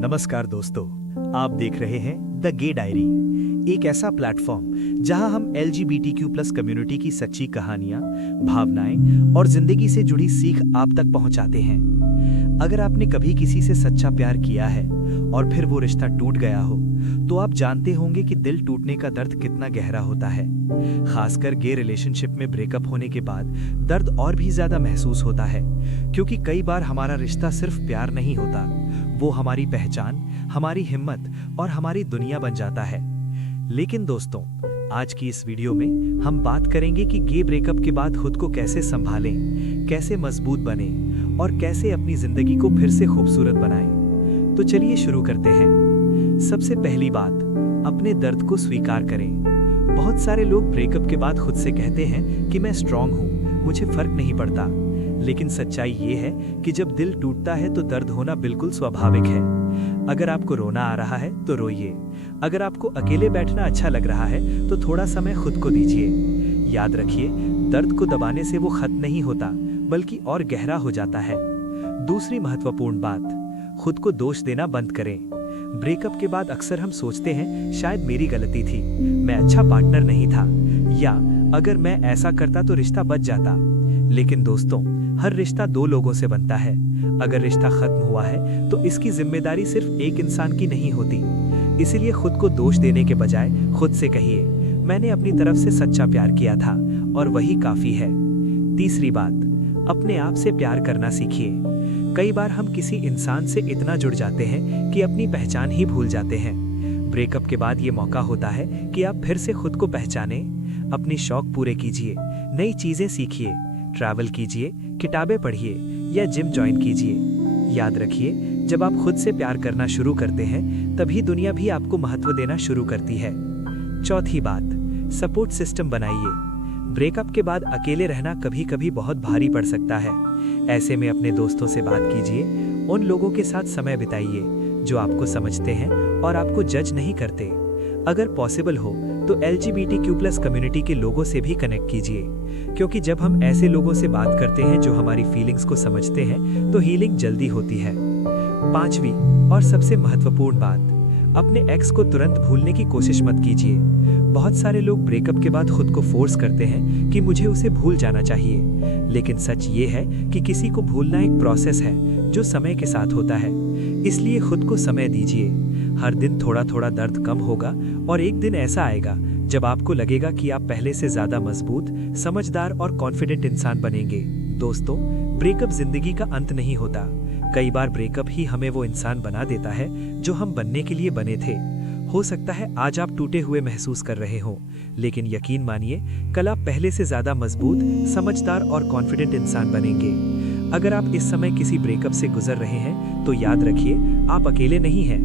नमस्कार दोस्तों, आप देख रहे हैं द गे डायरी, एक ऐसा प्लेटफॉर्म जहां हम LGBTQ+ कम्युनिटी की सच्ची कहानियां, भावनाएं और जिंदगी से जुड़ी सीख आप तक पहुंचाते हैं। अगर आपने कभी किसी से सच्चा प्यार किया है और फिर वो रिश्ता टूट गया हो, तो आप जानते होंगे कि दिल टूटने का दर्द कितना गहरा होता है। खासकर गे रिलेशनशिप में ब्रेकअप होने के बाद दर्द और भी ज्यादा महसूस होता है, क्योंकि कई बार हमारा रिश्ता सिर्फ प्यार नहीं होता, वो हमारी पहचान, हमारी हिम्मत और हमारी दुनिया बन जाता है। लेकिन दोस्तों, आज की इस वीडियो में हम बात करेंगे कि गे ब्रेकअप के बाद खुद को कैसे संभालें, कैसे मजबूत बने और कैसे अपनी जिंदगी को फिर से खूबसूरत बनाएं। तो चलिए शुरू करते हैं। सबसे पहली बात, अपने दर्द को स्वीकार करें। बहुत सारे लोग ब्रेकअप के बाद खुद से कहते हैं कि मैं स्ट्रांग हूँ, मुझे फर्क नहीं पड़ता। लेकिन सच्चाई ये है कि जब दिल टूटता है तो दर्द होना बिल्कुल स्वाभाविक है। अगर आपको रोना आ रहा है तो रोइए। अगर आपको अकेले बैठना अच्छा लग रहा है तो थोड़ा समय खुद को दीजिए। याद रखिए, दर्द को दबाने से वो खत्म नहीं होता, बल्कि और गहरा हो जाता है। दूसरी महत्वपूर्ण बात, खुद को दोष देना बंद करें। ब्रेकअप के बाद अक्सर हम सोचते हैं शायद मेरी गलती थी, मैं अच्छा पार्टनर नहीं था, या अगर मैं ऐसा करता तो रिश्ता बच जाता। लेकिन दोस्तों, हर रिश्ता दो लोगों से बनता है। अगर रिश्ता खत्म हुआ है तो इसकी जिम्मेदारी सिर्फ एक इंसान की नहीं होती। इसीलिए खुद को दोष देने के बजाय खुद से कहिए, मैंने अपनी तरफ से सच्चा प्यार किया था और वही काफी है। तीसरी बात, अपने आप से प्यार करना सीखिए। कई बार हम किसी इंसान से इतना जुड़ जाते हैं कि अपनी पहचान ही भूल जाते हैं। ब्रेकअप के बाद ये मौका होता है कि आप फिर से खुद को पहचानें। अपनी शौक पूरे कीजिए, नई चीजें सीखिए, ट्रैवल कीजिए, किताबें पढ़िए या जिम ज्वाइन कीजिए। याद रखिए, जब आप खुद से प्यार करना शुरू करते हैं तभी दुनिया भी आपको महत्व देना शुरू करती है। चौथी बात, सपोर्ट सिस्टम बनाइए। ब्रेकअप के बाद अकेले रहना कभी कभी बहुत भारी पड़ सकता है। ऐसे में अपने दोस्तों से बात कीजिए, उन लोगों के साथ समय बिताइए जो आपको समझते हैं और आपको जज नहीं करते। अगर पॉसिबल हो तो LGBTQ+ कम्युनिटी के लोगों से भी कनेक्ट कीजिए, क्योंकि जब हम ऐसे लोगों से बात करते हैं जो हमारी फीलिंग्स को समझते हैं तो हीलिंग जल्दी होती है। पांचवी और सबसे महत्वपूर्ण बात, अपने एक्स को तुरंत भूलने की कोशिश मत कीजिए। बहुत सारे लोग ब्रेकअप के बाद खुद को फोर्स करते हैं कि मुझे उसे भूल जाना चाहिए, लेकिन सच ये है कि किसी को भूलना एक प्रोसेस है जो समय के साथ होता है। इसलिए खुद को समय दीजिए। हर दिन थोड़ा थोड़ा दर्द कम होगा और एक दिन ऐसा आएगा जब आपको लगेगा कि आप पहले से ज्यादा मजबूत, समझदार और कॉन्फिडेंट इंसान बनेंगे। दोस्तों, ब्रेकअप जिंदगी का अंत नहीं होता। कई बार ब्रेकअप ही हमें वो इंसान बना देता है जो हम बनने के लिए बने थे। हो सकता है आज आप टूटे हुए महसूस कर रहे हो, लेकिन यकीन मानिए, कल आप पहले से ज्यादा मजबूत, समझदार और कॉन्फिडेंट इंसान बनेंगे। अगर आप इस समय किसी ब्रेकअप से गुजर रहे हैं तो याद रखिए, आप अकेले नहीं हैं।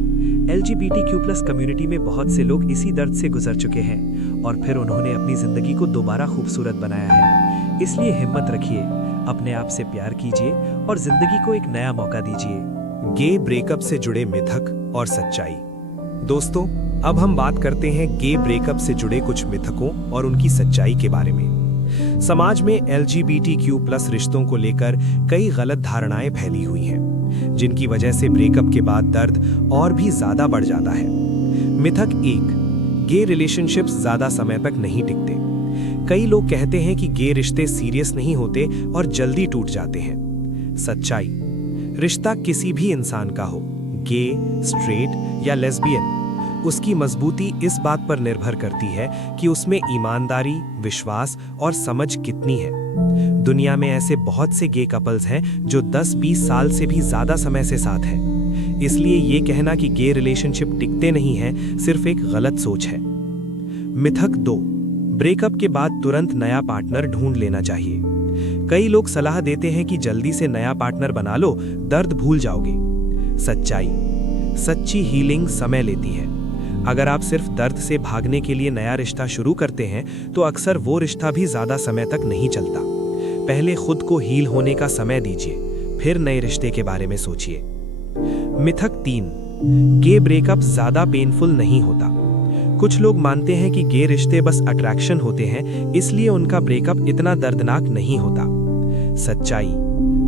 LGBTQ+ कम्युनिटी में बहुत से लोग इसी दर्द से गुजर चुके हैं और फिर उन्होंने अपनी जिंदगी को दोबारा खूबसूरत बनाया है। इसलिए हिम्मत रखिए, अपने आप से प्यार कीजिए और जिंदगी को एक नया मौका दीजिए। गे ब्रेकअप से जुड़े मिथक और सच्चाई। दोस्तों, अब हम बात करते हैं गे ब्रेकअप से जुड़े कुछ मिथकों और उनकी सच्चाई के बारे में। समाज में LGBTQ+ रिश्तों को लेकर कई गलत धारणाएं फैली हुई हैं, जिनकी वजह से ब्रेकअप के बाद दर्द और भी ज्यादा बढ़ जाता है। मिथक 1, गे रिलेशनशिप्स ज्यादा समय तक नहीं टिकते। कई लोग कहते हैं कि गे रिश्ते सीरियस नहीं होते और जल्दी टूट जाते हैं। सच्चाई, रिश्ता किसी भी इंसान का हो, गे, स्ट्रेट या लेस्बियन, उसकी मजबूती इस बात पर निर्भर करती है कि उसमें ईमानदारी, विश्वास और समझ कितनी है। दुनिया में ऐसे बहुत से गे कपल्स हैं जो 10-20 साल से भी ज्यादा समय से साथ हैं। इसलिए ये कहना कि गे रिलेशनशिप टिकते नहीं हैं सिर्फ एक गलत सोच है। मिथक 2, ब्रेकअप के बाद तुरंत नया पार्टनर ढूंढ लेना चाहिए। कई लोग सलाह देते हैं कि जल्दी से नया पार्टनर बना लो, दर्द भूल जाओगे। सच्चाई, सच्ची हीलिंग समय लेती है। अगर आप सिर्फ दर्द से भागने के लिए नया रिश्ता शुरू करते हैं तो अक्सर वो रिश्ता भी ज्यादा समय तक नहीं चलता। पहले खुद को हील होने का समय दीजिए, फिर नए रिश्ते के बारे में सोचिए। मिथक 3, गे ब्रेकअप ज्यादा पेनफुल नहीं होता। कुछ लोग मानते हैं कि गे रिश्ते बस अट्रैक्शन होते हैं, इसलिए उनका ब्रेकअप इतना दर्दनाक नहीं होता। सच्चाई,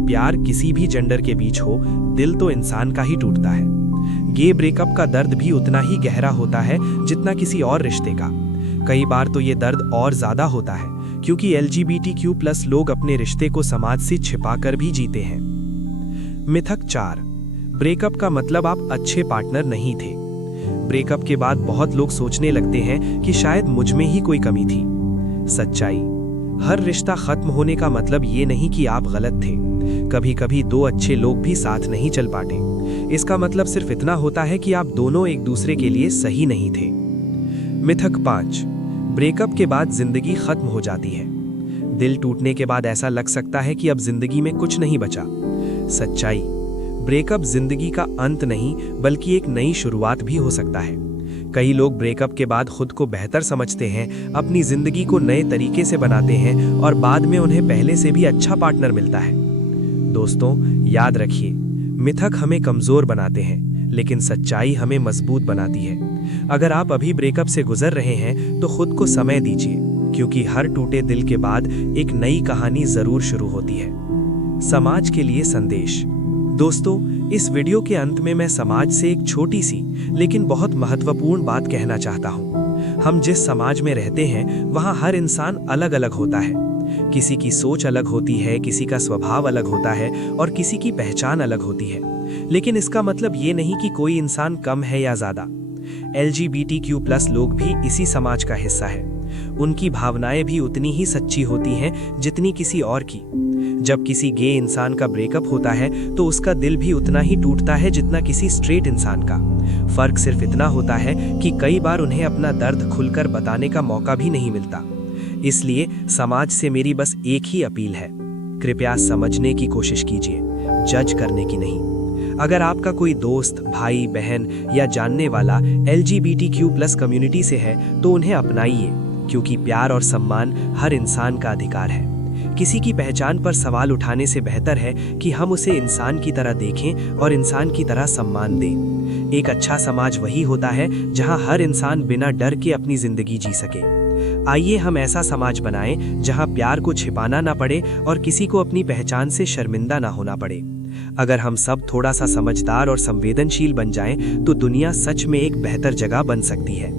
प्यार किसी भी जेंडर के बीच हो, दिल तो इंसान का ही टूटता है। गे ब्रेकअप का दर्द भी उतना ही गहरा होता है जितना किसी और रिश्ते का। कई बार तो ये दर्द और ज्यादा होता है क्योंकि LGBTQ+ लोग अपने रिश्ते को समाज से छिपाकर भी जीते हैं। मिथक 4, ब्रेकअप का मतलब आप अच्छे पार्टनर नहीं थे। ब्रेकअप के बाद बहुत लोग सोचने लगते हैं कि शायद मुझ में ही कोई कमी थी। सच्चाई, हर रिश्ता खत्म होने का मतलब ये नहीं कि आप गलत थे। कभी कभी दो अच्छे लोग भी साथ नहीं चल पाते। इसका मतलब सिर्फ इतना होता है कि आप दोनों एक दूसरे के लिए सही नहीं थे। मिथक 5, ब्रेकअप के बाद जिंदगी खत्म हो जाती है। दिल टूटने के बाद ऐसा लग सकता है कि अब जिंदगी में कुछ नहीं बचा। सच्चाई, ब्रेकअप जिंदगी का अंत नहीं बल्कि एक नई शुरुआत भी हो सकता है। कई लोग ब्रेकअप के बाद खुद को बेहतर समझते हैं, अपनी जिंदगी को नए तरीके से बनाते हैं और बाद में उन्हें पहले से भी अच्छा पार्टनर मिलता है। दोस्तों, याद रखिए, मिथक हमें कमजोर बनाते हैं लेकिन सच्चाई हमें मजबूत बनाती है। अगर आप अभी ब्रेकअप से गुजर रहे हैं तो खुद को समय दीजिए, क्योंकि हर टूटे दिल के बाद एक नई कहानी जरूर शुरू होती है। समाज के लिए संदेश। दोस्तों, इस वीडियो के अंत में मैं समाज से एक छोटी सी लेकिन बहुत महत्वपूर्ण बात कहना चाहता हूँ। हम जिस समाज में रहते हैं वहाँ हर इंसान अलग अलग होता है। किसी की सोच अलग होती है, किसी का स्वभाव अलग होता है और किसी की पहचान अलग होती है। लेकिन इसका मतलब ये नहीं कि कोई इंसान कम है या ज्यादा। LGBTQ+ लोग भी इसी समाज का हिस्सा है। उनकी भावनाएं भी उतनी ही सच्ची होती हैं जितनी किसी और की। जब किसी गे इंसान का ब्रेकअप होता है तो उसका दिल भी उतना ही टूटता है जितना किसी स्ट्रेट इंसान का। फर्क सिर्फ इतना होता है कि कई बार उन्हें अपना दर्द खुलकर बताने का मौका भी नहीं मिलता। इसलिए समाज से मेरी बस एक ही अपील है, कृपया समझने की कोशिश कीजिए, जज करने की नहीं। अगर आपका कोई दोस्त, भाई, बहन या जानने वाला LGBTQ+ कम्युनिटी से है तो उन्हें अपनाइए, क्योंकि प्यार और सम्मान हर इंसान का अधिकार है। किसी की पहचान पर सवाल उठाने से बेहतर है कि हम उसे इंसान की तरह देखें और इंसान की तरह सम्मान दें। एक अच्छा समाज वही होता है जहां हर इंसान बिना डर के अपनी जिंदगी जी सके। आइए हम ऐसा समाज बनाएं जहां प्यार को छिपाना ना पड़े और किसी को अपनी पहचान से शर्मिंदा ना होना पड़े। अगर हम सब थोड़ा सा समझदार और संवेदनशील बन जाएं तो दुनिया सच में एक बेहतर जगह बन सकती है।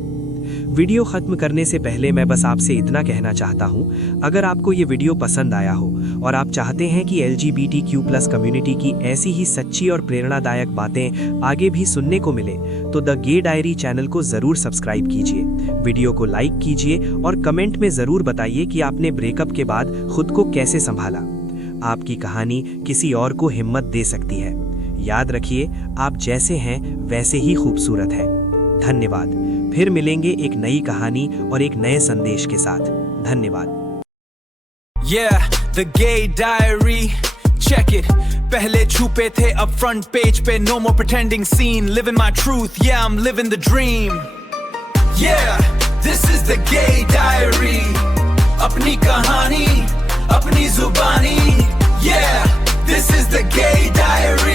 वीडियो खत्म करने से पहले मैं बस आपसे इतना कहना चाहता हूं, अगर आपको ये वीडियो पसंद आया हो और आप चाहते हैं कि LGBTQ+ कम्युनिटी की ऐसी ही सच्ची और प्रेरणादायक बातें आगे भी सुनने को मिले तो द गे डायरी चैनल को जरूर सब्सक्राइब कीजिए, वीडियो को लाइक कीजिए और कमेंट में जरूर बताइए कि आपने ब्रेकअप के बाद खुद को कैसे संभाला। आपकी कहानी किसी और को हिम्मत दे सकती है। याद रखिए, आप जैसे हैं वैसे ही खूबसूरत हैं। धन्यवाद। फिर मिलेंगे एक नई कहानी और एक नए संदेश के साथ। धन्यवाद। Yeah, the gay diary, check it. पहले छुपे थे अब फ्रंट पेज पे, no more pretending scene, living my truth, yeah I'm living the dream. Yeah, this is the gay diary. अपनी कहानी, अपनी जुबानी, yeah, this is the gay diary.